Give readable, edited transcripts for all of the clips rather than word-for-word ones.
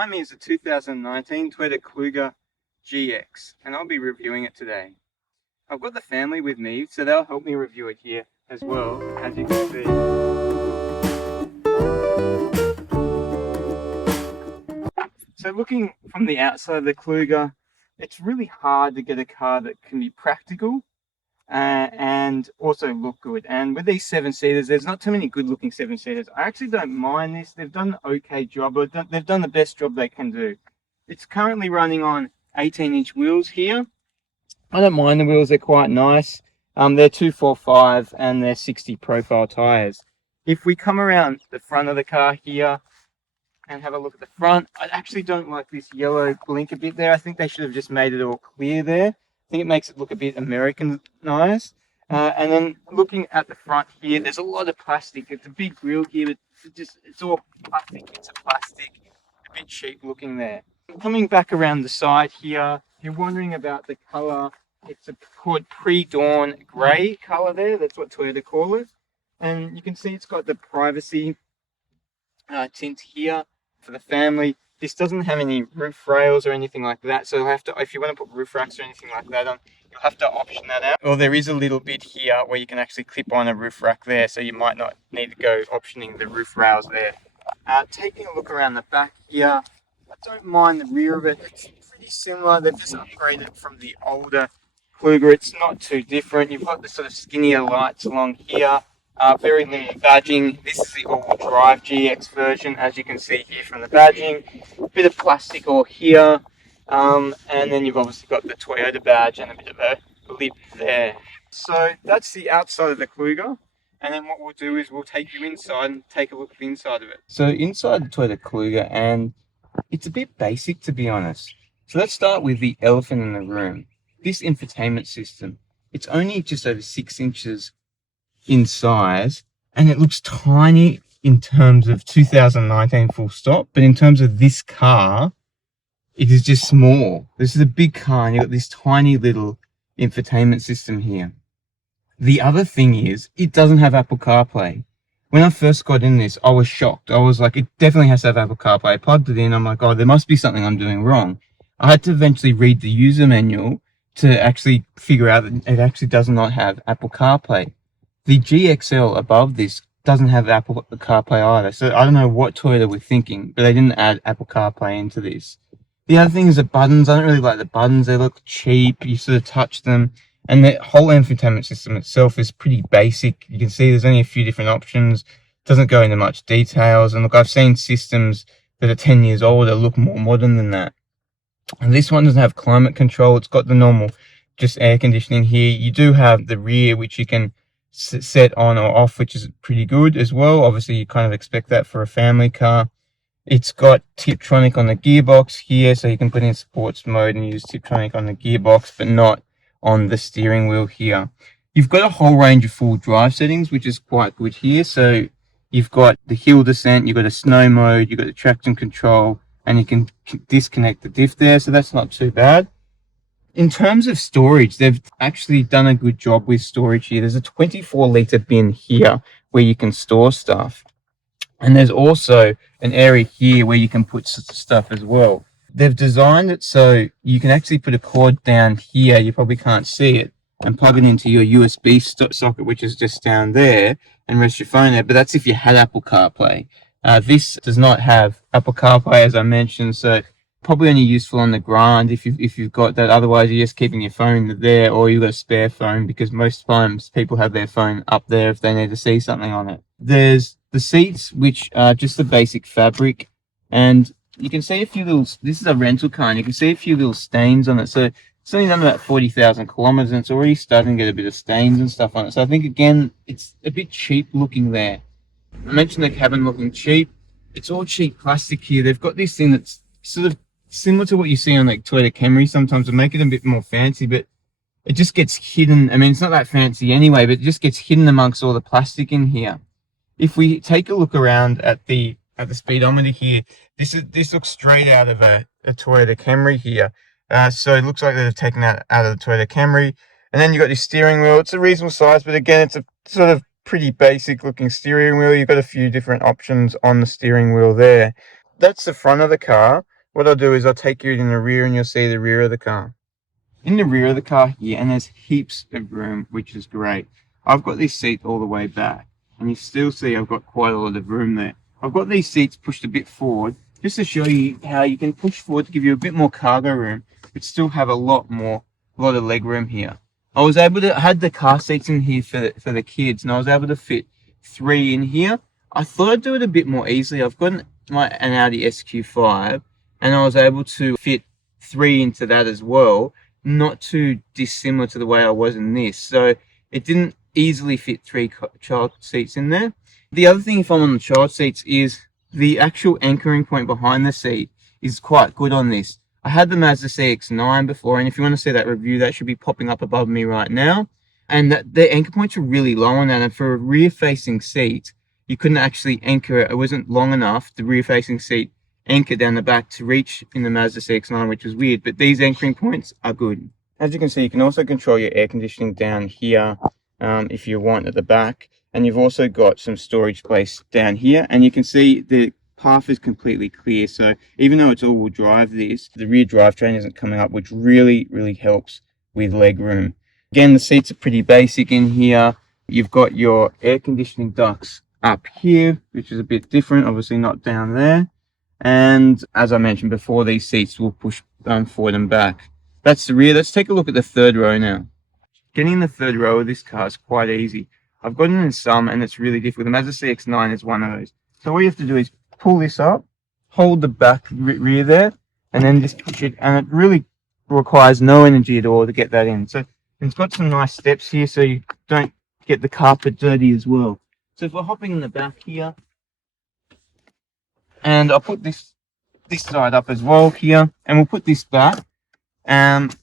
behind me is a 2019 Toyota Kluger GX, and I'll be reviewing it today. I've got the family with me, so they'll help me review it here as well, as you can see. So looking from the outside of the Kluger, it's really hard to get a car that can be practical and also look good. And with these 7-seaters, there's not too many good looking 7-seaters. I actually don't mind this. They've done an okay job, but they've done the best job they can do. It's currently running on 18-inch wheels here. I don't mind the wheels, they're quite nice. They're 245 and they're 60 profile tires. If we come around the front of the car here and have a look at the front, I actually don't like this yellow blinker bit there. I think they should have just made it all clear there. I think it makes it look a bit Americanized. And then looking at the front here, there's a lot of plastic. It's a big grille here, but it's all plastic. It's a plastic, a bit cheap looking there. Coming back around the side here, if you're wondering about the color, it's called pre-dawn grey color there. That's what Toyota call it. And you can see it's got the privacy tint here for the family. This doesn't have any roof rails or anything like that, so you'll have to, if you want to put roof racks or anything like that on, you'll have to option that out. Or there is a little bit here where you can actually clip on a roof rack there, so you might not need to go optioning the roof rails there. Taking a look around the back here, I don't mind the rear of it. It's pretty similar. They've just upgraded from the older Kluger. It's not too different. You've got the sort of skinnier lights along here. Very limited badging. This is the all-wheel drive GX version, as you can see here from the badging. A bit of plastic all here, and then you've obviously got the Toyota badge and a bit of a lip there. So that's the outside of the Kluger, and then what we'll do is we'll take you inside and take a look at the inside of it. So inside the Toyota Kluger, and it's a bit basic to be honest. So let's start with the elephant in the room. This infotainment system, it's only just over 6 inches in size, and it looks tiny in terms of 2019 full stop, but in terms of this car, it is just small. This is a big car and you've got this tiny little infotainment system here. The other thing is, it doesn't have Apple CarPlay. When I first got in this, I was shocked. I was like, it definitely has to have Apple CarPlay. I plugged it in, I'm like, oh, there must be something I'm doing wrong. I had to eventually read the user manual to actually figure out that it actually does not have Apple CarPlay. The GXL above this doesn't have Apple CarPlay either, so I don't know what Toyota were thinking, but they didn't add Apple CarPlay into this. The other thing is the buttons. I don't really like the buttons. They look cheap. You sort of touch them, and the whole infotainment system itself is pretty basic. You can see there's only a few different options. It doesn't go into much details, and look, I've seen systems that are 10 years old that look more modern than that. And this one doesn't have climate control. It's got the normal just air conditioning here. You do have the rear, which you can set on or off, which is pretty good as well. Obviously you kind of expect that for a family car. It's got Tiptronic on the gearbox here, so you can put in sports mode and use Tiptronic on the gearbox, but not on the steering wheel here. You've got a whole range of full drive settings, which is quite good here. So you've got the hill descent, you've got a snow mode, you've got the traction control, and you can disconnect the diff there, so that's not too bad. In terms of storage, they've actually done a good job with storage here. There's a 24-litre bin here where you can store stuff. And there's also an area here where you can put stuff as well. They've designed it so you can actually put a cord down here, you probably can't see it, and plug it into your USB socket, which is just down there, and rest your phone there. But that's if you had Apple CarPlay. This does not have Apple CarPlay, as I mentioned, so probably only useful on the ground if you've got that. Otherwise you're just keeping your phone there, or you've got a spare phone, because most times people have their phone up there if they need to see something on it. There's the seats, which are just the basic fabric, and you can see a few little, this is a rental car, and you can see a few little stains on it. So it's only done about 40,000 kilometers, and it's already starting to get a bit of stains and stuff on it. So I think, again, it's a bit cheap looking there. I mentioned the cabin looking cheap. It's all cheap plastic here. They've got this thing that's sort of similar to what you see on like Toyota Camry sometimes, to make it a bit more fancy, but it just gets hidden. I mean, it's not that fancy anyway, but it just gets hidden amongst all the plastic in here. If we take a look around at the speedometer here, this looks straight out of a Toyota Camry here. So it looks like they've taken that out of the Toyota Camry. And then you've got your steering wheel. It's a reasonable size, but again, it's a sort of pretty basic looking steering wheel. You've got a few different options on the steering wheel there. That's the front of the car. what I'll do is I'll take you in the rear and you'll see the rear of the car. In the rear of the car here, and there's heaps of room, which is great. I've got this seat all the way back, and you still see I've got quite a lot of room there. I've got these seats pushed a bit forward, just to show you how you can push forward to give you a bit more cargo room, but still have a lot of leg room here. I had the car seats in here for the kids, and I was able to fit 3 in here. I thought I'd do it a bit more easily. I've got an Audi SQ5, and I was able to fit 3 into that as well, not too dissimilar to the way I was in this. So it didn't easily fit 3 child seats in there. The other thing, if I'm on the child seats, is the actual anchoring point behind the seat is quite good on this. I had the Mazda CX-9 before, and if you want to see that review, that should be popping up above me right now. And the anchor points are really low on that, and for a rear-facing seat, you couldn't actually anchor it. It wasn't long enough, the rear-facing seat, anchor down the back to reach in the Mazda CX-9, which was weird, but these anchoring points are good. As you can see, you can also control your air conditioning down here if you want at the back, and you've also got some storage space down here, and you can see the path is completely clear. So even though it's all-wheel drive, the rear drivetrain isn't coming up, which really helps with leg room. Again, the seats are pretty basic in here. You've got your air conditioning ducts up here, which is a bit different, obviously not down there. And as I mentioned before, these seats will push forward and back. That's the rear. Let's take a look at the third row now. Getting in the third row of this car is quite easy. I've gotten in some, and it's really difficult. The Mazda CX-9 is one of those. So all you have to do is pull this up, hold the back rear there, and then just push it, and it really requires no energy at all to get that in. So it's got some nice steps here, so you don't get the carpet dirty as well. So if we're hopping in the back here, and I'll put this side up as well here, and we'll put this back, and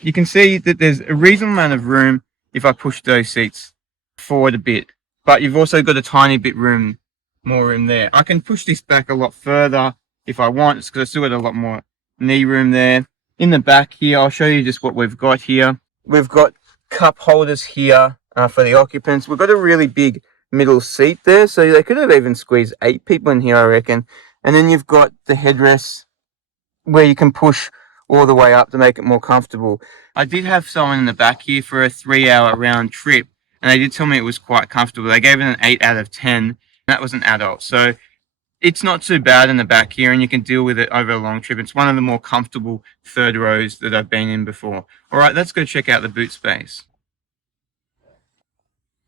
you can see that there's a reasonable amount of room if I push those seats forward a bit, but you've also got a tiny bit more room there. I can push this back a lot further if I want, because I've still got a lot more knee room there. In the back here, I'll show you just what we've got here. We've got cup holders here for the occupants. We've got a really big middle seat there, so they could have even squeezed 8 people in here, I reckon. And then you've got the headrests where you can push all the way up to make it more comfortable. I did have someone in the back here for a 3-hour round trip, and they did tell me it was quite comfortable. They gave it an 8 out of 10. That was an adult, so it's not too bad in the back here, and you can deal with it over a long trip. It's one of the more comfortable third rows that I've been in before. All right, let's go check out the boot space.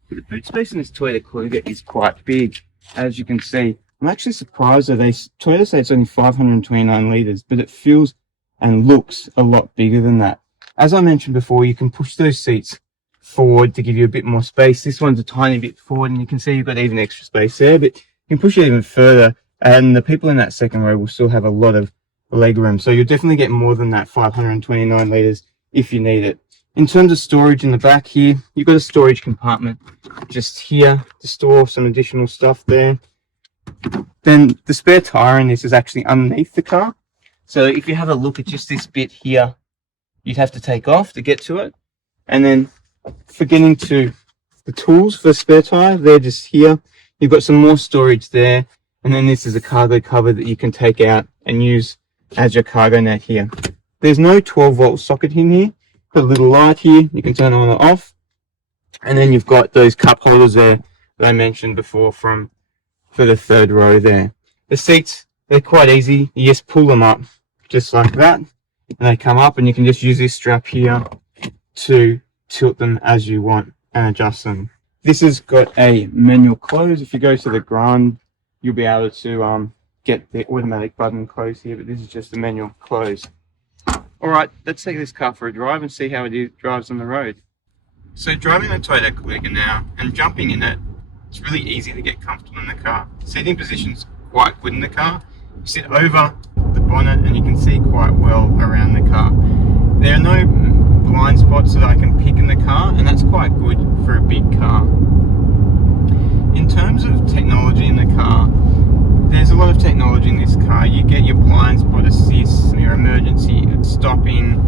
The boot space in this Toyota Kluger is quite big, as you can see. I'm actually surprised that Toyota say it's only 529 litres, but it feels and looks a lot bigger than that. As I mentioned before, you can push those seats forward to give you a bit more space. This one's a tiny bit forward, and you can see you've got even extra space there, but you can push it even further, and the people in that second row will still have a lot of leg room. So you'll definitely get more than that 529 litres if you need it. In terms of storage in the back here, you've got a storage compartment just here to store some additional stuff there. Then the spare tyre in this is actually underneath the car. So if you have a look at just this bit here, you'd have to take off to get to it. And then for getting to the tools for the spare tyre, they're just here. You've got some more storage there. And then this is a cargo cover that you can take out and use as your cargo net here. There's no 12-volt socket in here. Got a little light here. You can turn on or off. And then you've got those cup holders there that I mentioned before for the third row there. The seats, they're quite easy. You just pull them up just like that, and they come up, and you can just use this strap here to tilt them as you want and adjust them. This has got a manual close. If you go to the ground, you'll be able to get the automatic button close here, but this is just a manual close. All right, let's take this car for a drive and see how it drives on the road. So driving the Toyota Kluger now and jumping in it, it's really easy to get comfortable in the car. Seating position's quite good in the car. You sit over the bonnet and you can see quite well around the car. There are no blind spots that I can pick in the car, and that's quite good for a big car. In terms of technology in the car, there's a lot of technology in this car. You get your blind spot assist, your emergency stopping,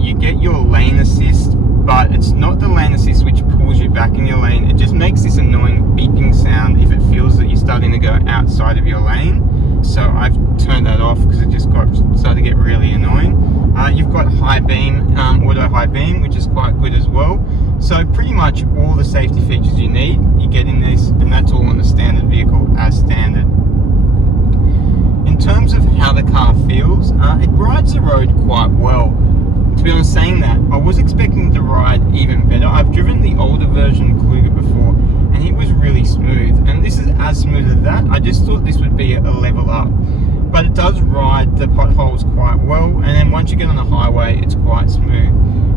you get your lane assist, but it's not the lane assist which pulls you back in your lane. It just makes this annoying beeping sound if it feels that you're starting to go outside of your lane. so I've turned that off because it just started to get really annoying. You've got high beam, auto high beam, which is quite good as well. So pretty much all the safety features you need, you get in this, and that's all on the standard vehicle as standard. In terms of how the car feels, it rides the road quite well. To be honest, saying that, I was expecting to ride even better. I've driven the older version Kluger before, and it was really smooth, and this is as smooth as that. I just thought this would be a level up, but it does ride the potholes quite well, and then once you get on the highway, it's quite smooth.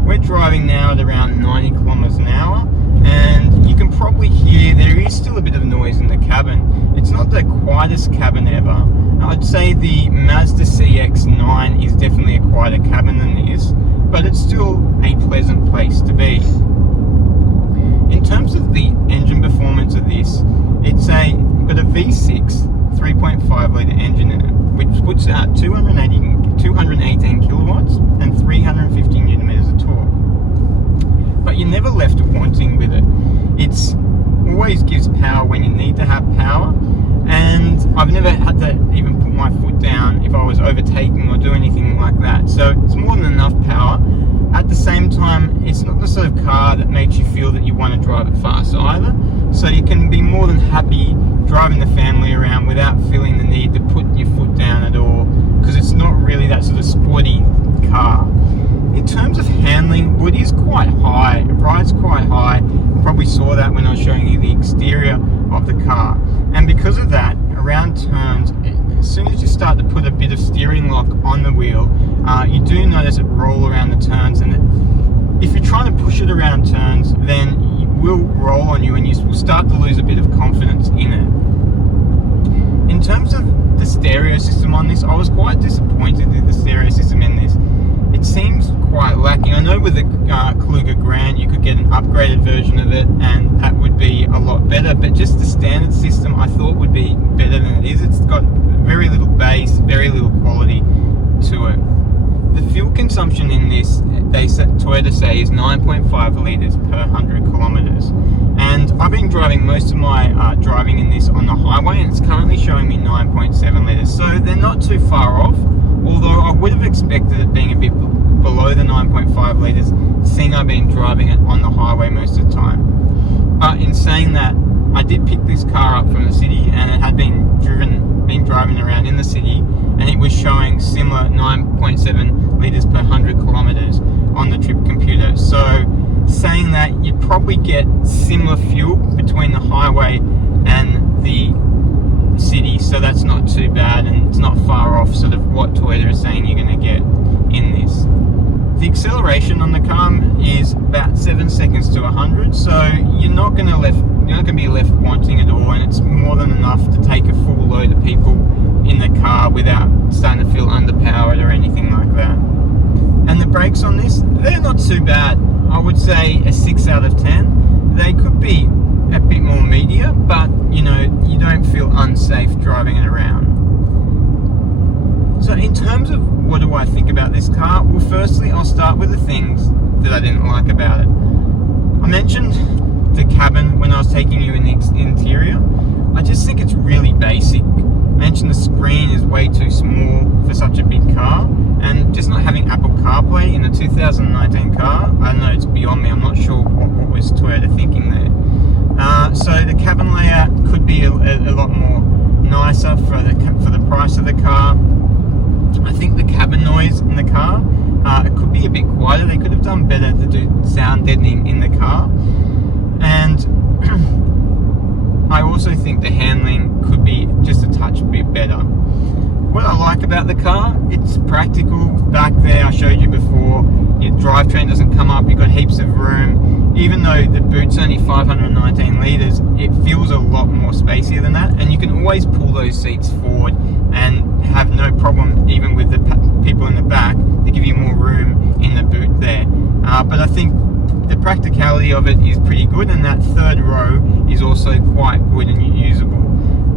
We're driving now at around 90 kilometers an hour, and you can probably hear there is still a bit of noise in the cabin. It's not the quietest cabin ever. I'd say the Mazda CX-9 is definitely a quieter cabin than this, but it's still a pleasant place to be. In terms of the engine performance of this, it's got a V6 3.5 litre engine in it, which puts out 218 kilowatts and 350 newton meters of torque. But you're never left wanting with it. It's always gives power when you need to have power, and I've never had to even put my foot down if I was overtaking or do anything like that. So it's more than enough power. At the same time, it's not the sort of car that makes you feel that you want to drive it fast either. So you can be more than happy driving the family around without feeling the need to put your foot down at all, because it's not really that sort of sporty car. In terms of handling, well, it is quite high. It rides quite high. You probably saw that when I was showing you the exterior of the car. And because of that, around turns, as soon as you start to put a bit of steering lock on the wheel, you do notice it roll around the turns, and if you're trying to push it around turns, then it will roll on you and you will start to lose a bit of confidence in it. In terms of the stereo system on this, I was quite disappointed with the stereo system in this. It seems quite lacking. I know with the Kluger Grand you could get an upgraded version of it and that would be a lot better, but just the standard system I thought would be better than it is. It's got very little bass, very little quality to it. The fuel consumption in this, Toyota say, is 9.5 litres per 100 kilometres. And I've been driving most of my driving in this on the highway, and it's currently showing me 9.7 litres. So they're not too far off, although I would have expected it being a bit below the 9.5 litres, seeing I've been driving it on the highway most of the time. But in saying that, I did pick this car up from the city, and it had been driving around in the city, and it was showing similar 9.7 litres per 100 kilometres on the trip computer. So saying that, you'd probably get similar fuel between the highway and the city, so that's not too bad, and it's not far off sort of what Toyota is saying you're going to get in this. The acceleration on the car is about 7 seconds to 100, so you're not going to be left wanting at all, and it's more than enough to take a full load of people in the car without starting to feel underpowered or anything like that. And the brakes on this, they're not too bad. I would say a 6 out of 10. They could be a bit more meatier, but you know, you don't feel unsafe driving it around. So in terms of what do I think about this car, well, firstly I'll start with the things that I didn't like about it. I mentioned the cabin when I was taking you in the interior. I just think it's really basic. I mentioned the screen is way too small for such a big car, and just not having Apple CarPlay in a 2019 car, I don't know, it's beyond me. I'm not sure what was Toyota thinking there. So the cabin layout could be a lot more nicer for the price of the car. I think the cabin noise in the car, it could be a bit quieter. They could have done better to do sound deadening in the car. And I also think the handling could be just a touch bit better. What I like about the car, it's practical. Back there I showed you before, your drivetrain doesn't come up, you've got heaps of room. Even though the boot's only 519 litres, it feels a lot more spacier than that, and you can always pull those seats forward and have no problem, even with the people in the back, to give you more room in the boot there. But I think the practicality of it is pretty good, and that third row is also quite good and usable.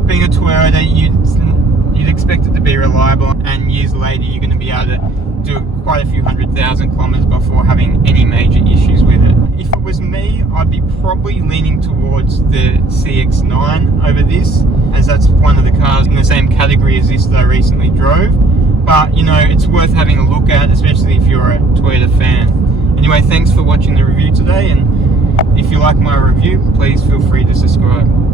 Being a Toyota, you'd expect it to be reliable, and years later you're going to be able to do quite a few 100,000 kilometers before having any major issues with it. If it was me, I'd be probably leaning towards the CX-9 over this, as that's one of the cars in the same category luxury as this that I recently drove, but you know, it's worth having a look at, especially if you're a Toyota fan. Anyway, thanks for watching the review today, and if you like my review, please feel free to subscribe.